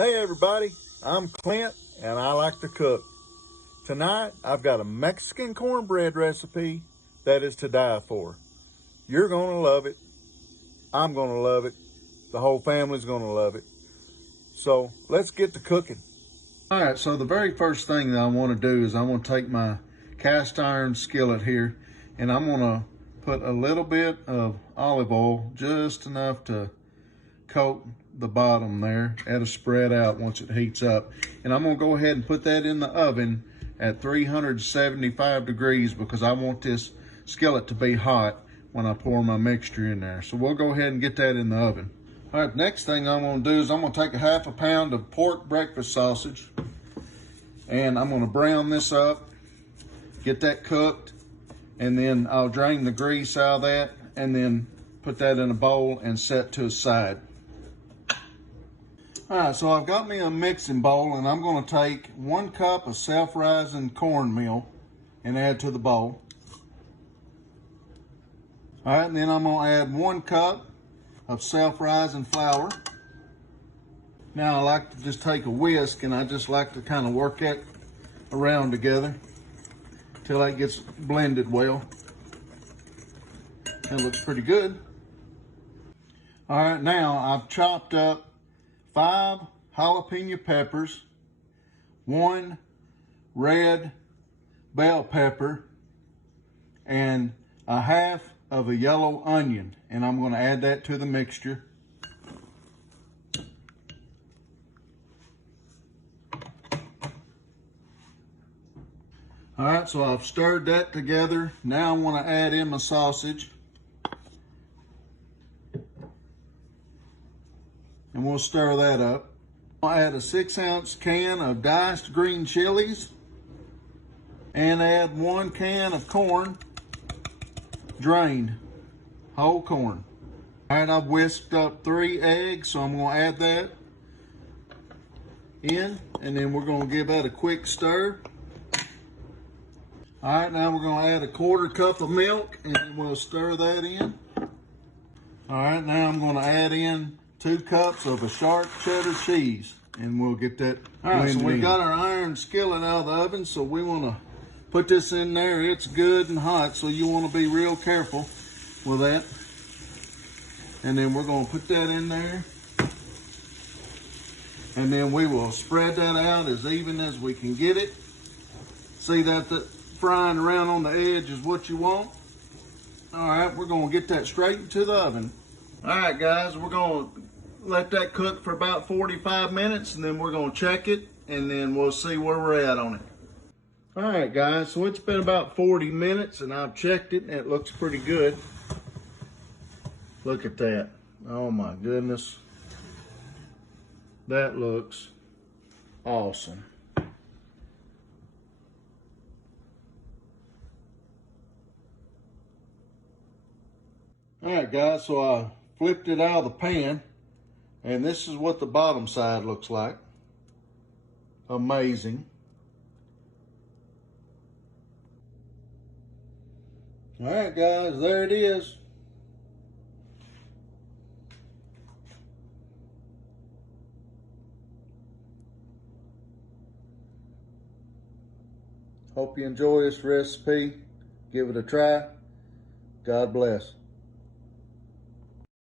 Hey everybody, I'm Clint and I like to cook. Tonight I've got a Mexican cornbread recipe that is to die for. You're gonna love it. I'm gonna love it. The whole family's gonna love it. So let's get to cooking. All right, so the very first thing that I wanna do is I wanna take my cast iron skillet here and I'm gonna put a little bit of olive oil, just enough to coat the bottom there. That'll spread out once it heats up. And I'm gonna go ahead and put that in the oven at 375 degrees because I want this skillet to be hot when I pour my mixture in there. So we'll go ahead and get that in the oven. All right, next thing I'm gonna do is I'm gonna take a half a pound of pork breakfast sausage and I'm gonna brown this up, get that cooked, and then I'll drain the grease out of that and then put that in a bowl and set to the side. All right, so I've got me a mixing bowl and I'm gonna take 1 cup of self-rising cornmeal and add to the bowl. All right, and then I'm gonna add 1 cup of self-rising flour. Now I like to just take a whisk and I just like to kind of work that around together till that gets blended well. That looks pretty good. All right, now I've chopped up 5 jalapeno peppers, 1 red bell pepper, and a half of a yellow onion. And I'm gonna add that to the mixture. All right, so I've stirred that together. Now I wanna add in my sausage. And we'll stir that up. I'll add a 6-ounce can of diced green chilies and add 1 can of corn, drained, whole corn. All right, I've whisked up 3 eggs, so I'm gonna add that in, and then we're gonna give that a quick stir. All right, now we're gonna add a 1/4 cup of milk and then we'll stir that in. All right, now I'm gonna add in 2 cups of a sharp cheddar cheese, and we'll get that blended. All right, so we got our iron skillet out of the oven, so we wanna put this in there. It's good and hot, so you wanna be real careful with that. And then we're gonna put that in there. And then we will spread that out as even as we can get it. See that the frying around on the edge is what you want. All right, we're gonna get that straight into the oven. All right, guys, we're gonna let that cook for about 45 minutes and then we're gonna check it and then we'll see where we're at on it. All right, guys, so it's been about 40 minutes and I've checked it and it looks pretty good. Look at that. Oh my goodness. That looks awesome. All right, guys, so I flipped it out of the pan and this is what the bottom side looks like. Amazing. All right, guys, there it is. Hope you enjoy this recipe. Give it a try. God bless.